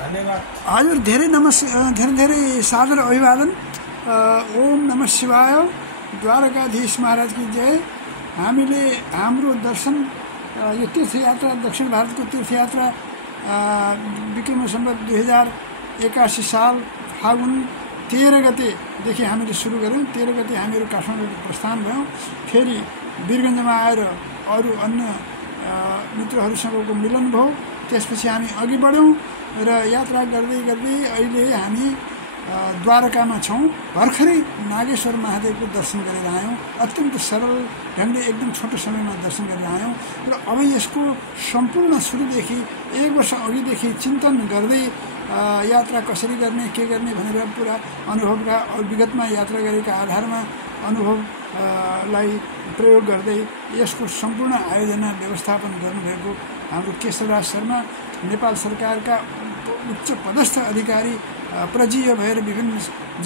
धन्यवाद हजुर, धेरै धेरै सादर अभिवादन। ओम नमः शिवाय। द्वारकाधीश महाराज की जय। हामीले हाम्रो दर्शन यो तीर्थयात्रा, दक्षिण भारतको तीर्थयात्रा विक्रम सम्वत 2081 साल फागुन 13 गतेदेखि हामीले सुरु गऱ्यौँ। 13 गते हामीहरू काठमाडौँ प्रस्थान भयौँ। फेरि वीरगञ्जमा आएर अरू अन्य मित्रहरूसँगको मिलन भयो। त्यसपछि हामी अघि बढ्यौँ र यात्रा गर्दै गर्दै अहिले हामी द्वारकामा छौँ। भर्खरै नागेश्वर महादेवको दर्शन गरेर आयौँ। अत्यन्त सरल ढङ्गले एकदम छोटो समयमा दर्शन गरेर आयौँ र अब यसको सम्पूर्ण सुरुदेखि 1 वर्ष अघिदेखि चिन्तन गर्दै यात्रा कसरी गर्ने, के गर्ने भनेर पुरा अनुभवका विगतमा यात्रा गरेका आधारमा अनुभवलाई प्रयोग गर्दै यसको सम्पूर्ण आयोजना व्यवस्थापन गर्नुभएको हाम्रो केशवराज शर्मा, नेपाल सरकारका उच्च पदस्थ अधिकारी प्रजीय भएर विभिन्न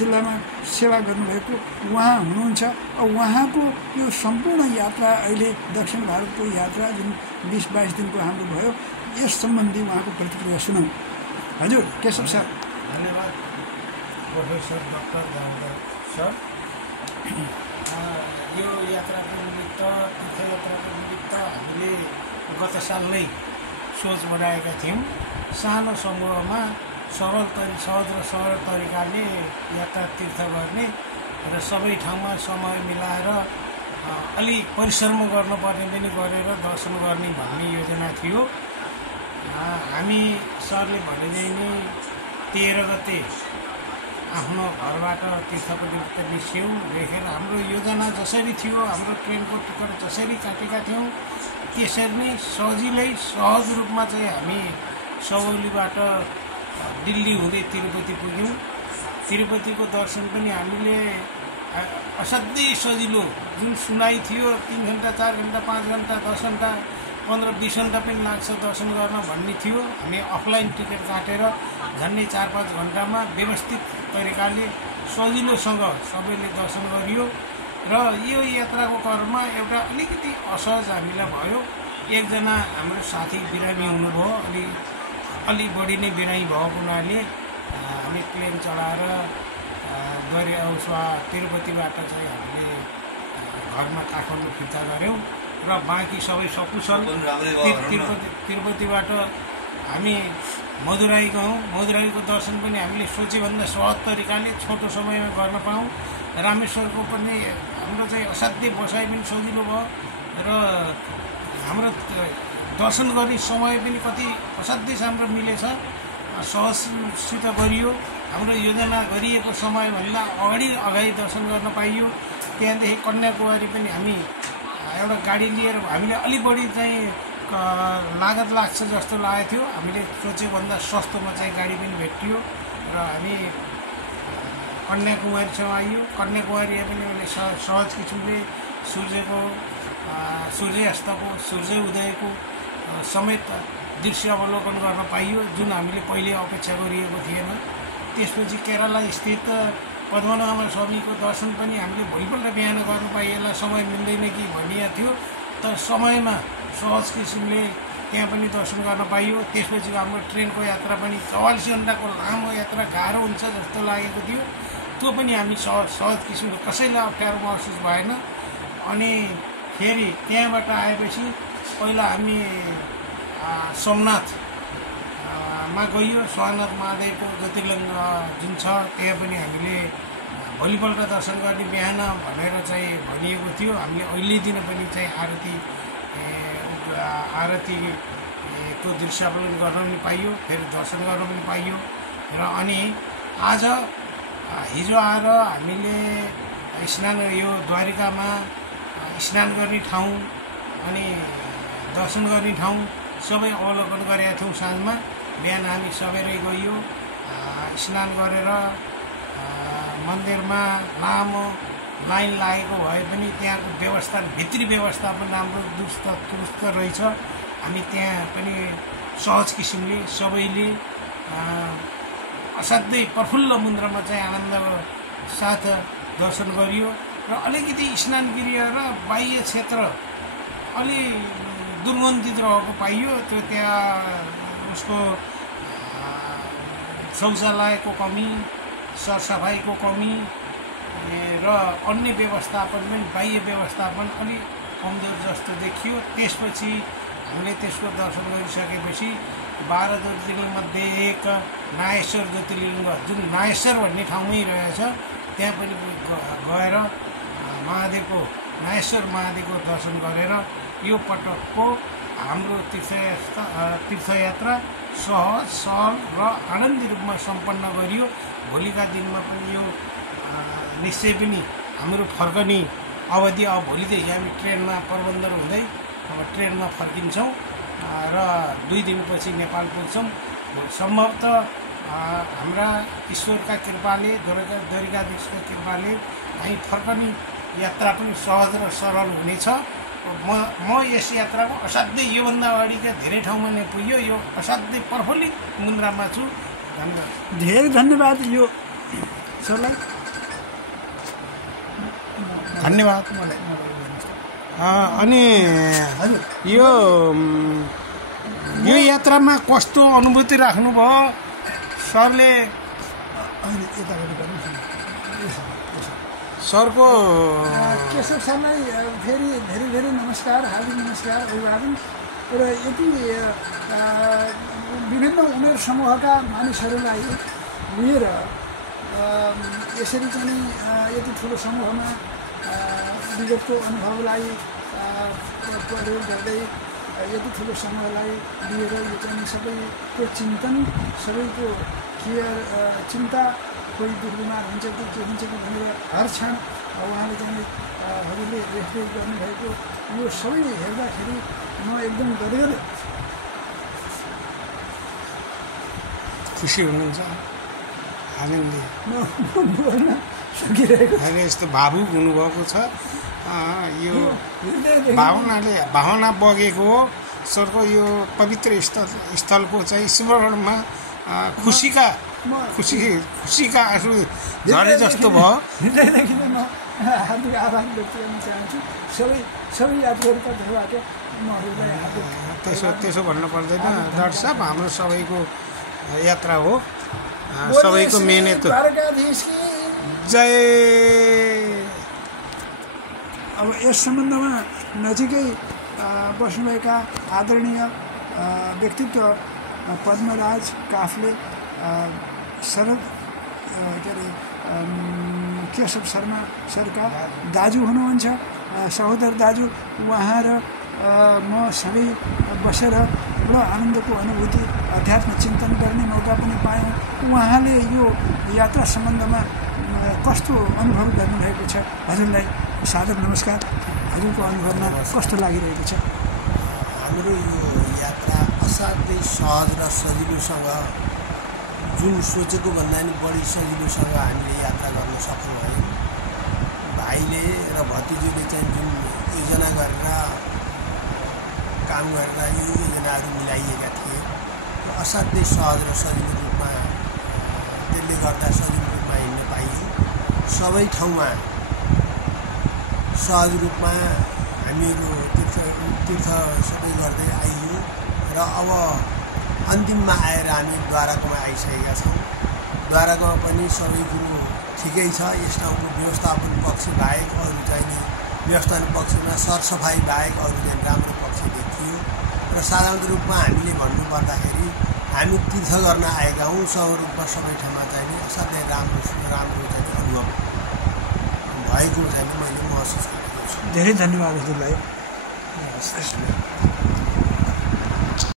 जिल्लामा सेवा गर्नुभएको उहाँ हुनुहुन्छ। उहाँको यो सम्पूर्ण यात्रा अहिले दक्षिण भारतको यात्रा जुन 20-22 दिनको हाम्रो भयो, यस सम्बन्धी उहाँको प्रतिक्रिया सुनौँ। हजुर केशव सर। धन्यवाद प्रोफेसर डाक्टर दामोदर सर। यो यात्राको निमित्त, तीर्थयात्राको निमित्त हामीले गत साल नै सोच बनाएका थियौँ। सानो समूहमा सहज र सरल तरिकाले यात्रा तीर्थ गर्ने र सबै ठाउँमा समय मिलाएर अलि परिश्रम गर्नुपर्ने पनि गरेर दर्शन गर्ने भन्ने योजना थियो। हामी सरले भने नै 13 गते आफ्नो घरबाट तीर्थको निमित्त निस्क्यौँ। लेखेर हाम्रो योजना जसरी थियो, हाम्रो ट्रेनको टिकट जसरी काटेका थियौँ, त्यसरी नै सजिलै सहज रूपमा चाहिँ हामी सगौलीबाट दिल्ली हुँदै तिरुपति पुग्यौँ। तिरुपतिको दर्शन पनि हामीले असाध्यै सजिलो, जुन सुनाइ थियो 3 घन्टा 4 घन्टा 5 घन्टा 10 घन्टा 15-20 घन्टा पनि लाग्छ दर्शन गर्न भन्ने थियो। हामी अफलाइन टिकट काटेर झन्डै 4-5 घन्टामा व्यवस्थित तरिकाले सजिलोसँग सबैले दर्शन गरियो। र यो यात्राको क्रममा एउटा अलिकति असहज हामीलाई भयो। एकजना हाम्रो साथी बिरामी हुनुभयो। अलि बढी नै बिरामी भएको हुनाले हामी प्लेन चढाएर तिरुपतिबाट चाहिँ हामीले घरमा काठमाडौँ फिर्ता गऱ्यौँ र बाँकी सबै सकुशल। तिरुपतिबाट हामी मदुराई गयौँ। मदुराईको दर्शन पनि हामीले सोचेभन्दा सहज तरिकाले छोटो समयमा गर्न पायौँ। रामेश्वरको पनि हाम्रो चाहिँ असाध्यै बसाइ पनि सजिलो भयो र हाम्रो दर्शन गर्ने समय पनि कति असाध्यै राम्रो मिलेछ, सहजसित गरियो। हाम्रो योजना गरिएको समयभन्दा अगाडि दर्शन गर्न पाइयो। त्यहाँदेखि कन्याकुमारी पनि हामी एउटा गाडी लिएर हामीले अलि बढी चाहिँ लागत लाग्छ जस्तो लागेको थियो। हामीले सोचेभन्दा सस्तोमा चाहिँ गाडी पनि भेटियो र हामी कन्याकुमारीसम्म आइयो। कन्याकुमारी पनि मैले सहज किसिमले सूर्यास्तको, सूर्य उदयको समेत दृश्य अवलोकन गर्न पाइयो, जुन हामीले पहिले अपेक्षा गरिएको थिएन। त्यसपछि केरला स्थित पद्मनाभ स्वामीको दर्शन पनि हामीले भोलिपल्ट बिहान गर्नु पाइएला, समय मिल्दैन कि भनिएको थियो। तर समयमा सहज किसिमले त्यहाँ पनि दर्शन गर्न पाइयो। त्यसपछि हाम्रो ट्रेनको यात्रा पनि 44 घन्टाको लामो यात्रा गाह्रो हुन्छ जस्तो लागेको थियो। त्यो पनि हामी सहज किसिमले कसैलाई अप्ठ्यारो महसुस भएन। अनि फेरि त्यहाँबाट आएपछि पहिला हामी सोमनाथमा गइयो। सोमनाथ महादेवको ज्योतिर्लिङ्ग जुन छ त्यहाँ पनि हामीले भोलिपल्ट दर्शन गर्ने बिहान भनेर चाहिँ भनिएको थियो। हामीले अहिले दिन पनि चाहिँ आरतीको दृश्यावलोकन गर्न पनि पाइयो, फेरि दर्शन गर्न पनि पाइयो। र अनि हिजो आएर हामीले स्नान, यो द्वारिकामा स्नान गर्ने ठाउँ अनि दर्शन गर्ने ठाउँ सबै अवलोकन गरेका थियौँ। साँझमा बिहान हामी सबैले गइयो, स्नान गरेर मन्दिरमा लामो लाइन लागेको भए पनि त्यहाँको व्यवस्था, भित्री व्यवस्थापन राम्रो दुरुस्त रहेछ। हामी त्यहाँ पनि सहज किसिमले सबैले असाध्यै प्रफुल्ल मुन्द्रमा चाहिँ आनन्द साथ दर्शन गरियो। र अलिकति स्नान गृह र बाह्य क्षेत्र अलि दुर्गन्धित रहेको पाइयो। त्यो त्यहाँ उसको शौचालयको कमी, सरसफाइको कमी र अन्य व्यवस्थापन पनि बाह्य व्यवस्थापन अलिक कमजोर जस्तो देखियो। त्यसपछि हामीले त्यसको दर्शन गरिसकेपछि 12 ज्योतिर्लिङ्गमध्ये एक नागेश्वर ज्योतिर्लिङ्ग, जुन नागेश्वर भन्ने ठाउँमै रहेछ, त्यहाँ पनि गएर नागेश्वर महादेवको दर्शन गरेर यो पटकको हाम्रो तीर्थयात्रा सहज सरल र आनन्दी रूपमा सम्पन्न गरियो। भोलिका दिनमा पनि यो निश्चय पनि हाम्रो फर्कने अवधि अब भोलिदेखि हामी ट्रेनमा प्रबन्धन हुँदै ट्रेनमा फर्किन्छौँ र 2 दिनपछि नेपाल पुग्छौँ। सम्भवतः हाम्रा ईश्वरका कृपाले, द्वारिकाधीशका कृपाले हामी फर्कने यात्रा पनि सहज र सरल हुनेछ। म यस यात्राको असाध्यै योभन्दा अगाडिका धेरै ठाउँमा नै पुग्यो, यो असाध्यै प्रफुल्लित मुद्रामा छु। धन्यवाद। धेरै धन्यवाद यो सरलाई। धन्यवाद। अनि यो यात्रामा कस्तो अनुभूति राख्नुभयो सरले? सरको केशव सरलाई फेरि धेरै धेरै नमस्कार, हार्दिक नमस्कार, अभिवादन। र यति विभिन्न उमेर समूहका मानिसहरूलाई लिएर यसरी चाहिँ यति ठुलो समूहमा विगतको अनुभवलाई प्रयोग गर्दै यति ठुलो समूहलाई लिएर यो चाहिँ सबैको चिन्तन, सबैको केयर, चिन्ता, कोही दुख बिमार हुन्छ कि के हुन्छ कि भनेर हर क्षण उहाँले चाहिँ हजुरले रेखदेख गर्नुभएको यो सबै हेर्दाखेरि म एकदम गदगद खुसी हुनुहुन्छ। आनन्दले बोल्न सकिरहेको अहिले यस्तो भावुक हुनुभएको छ। यो भावना बगेको हो। सरको यो पवित्र स्थलको चाहिँ स्मरणमा खुसीका आँसु झरे जस्तो भयो। हृदयदेखि म हार्दिक आभार व्यक्त गर्न चाहन्छु सबै यात्रुहरूका तर्फबाट म हृदय हार्दिक। त्यसो भन्नु पर्दैन डाक्टर साहब, हाम्रो सबैको यात्रा हो, सबैको मेहनत हो। जय। अब यस सम्बन्धमा नजिकै बस्नुभएका आदरणीय व्यक्तित्व पद्मराज काफले शरद केशव शर्मा सरका दाजु हुनुहुन्छ, सहोदर दाजु। उहाँ र म सबै बसेर बडो आनन्दको अनुभूति, अध्यात्म चिन्तन गर्ने मौका पनि पायौँ। उहाँले यो यात्रा सम्बन्धमा कस्तो अनुभव गर्नुभएको छ, हजुरलाई सादर नमस्कार। हजुरको अनुभवमा कस्तो लागिरहेको छ? हाम्रो यो यात्रा असाध्यै सहज र सजिलोसँग, जुन सोचेको भन्दा पनि बढी सजिलोसँग हामीले यात्रा गर्न सफल भयौँ। भाइले र भतिजीले चाहिँ जुन योजना गरेर काम गरेर यो योजनाहरू मिलाइएका थिए, यो असाध्यै सहज र सजिलो रूपमा, त्यसले गर्दा सजिलो रूपमा हिँड्न पाइयो। सबै ठाउँमा सहज रूपमा हामीहरू तीर्थ सबै गर्दै आइयो र अब अन्तिममा आएर हामी द्वारकामा आइसकेका छौँ। द्वारकामा पनि सबै कुरो ठिकै छ। यस ठाउँको व्यवस्थापन पक्ष बाहेक अरू चाहिँ व्यवस्थापन पक्षमा सरसफाइ बाहेक अरू चाहिँ राम्रो पक्ष देखियो। र साधारण रूपमा हामीले भन्नुपर्दाखेरि हामी तीर्थ गर्न आएका हौँ, रूपमा सबै ठाउँमा चाहिँ असाध्यै राम्रो चाहिँ अनुभव भएको चाहिँ मैले महसुस गरेको छु। धेरै धन्यवाद हजुरलाई।